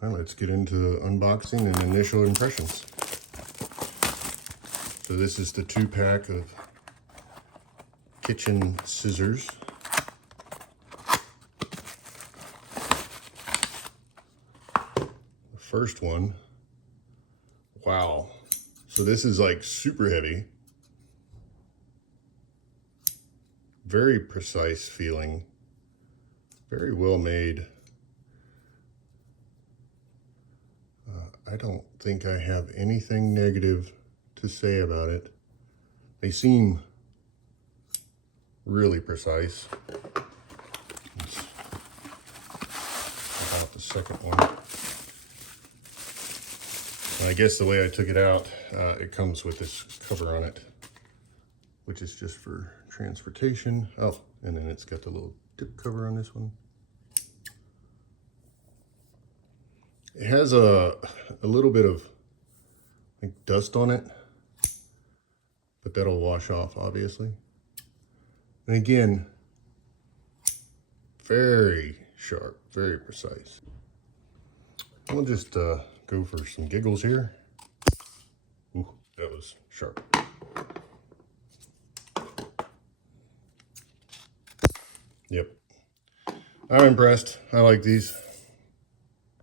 Well, let's get into unboxing and initial impressions. So this is the 2-pack of kitchen scissors. The first one, wow. So this is like super heavy. Very precise feeling. Very well made. I don't think I have anything negative to say about it. They seem really precise. Let's check out the second one. And I guess the way I took it out, it comes with this cover on it, which is just for transportation. Oh, and then it's got the little tip cover on this one. It has a little bit of like dust on it, but that'll wash off obviously. And again, very sharp, very precise. We'll just go for some giggles here. Ooh, that was sharp. Yep. I'm impressed. I like these.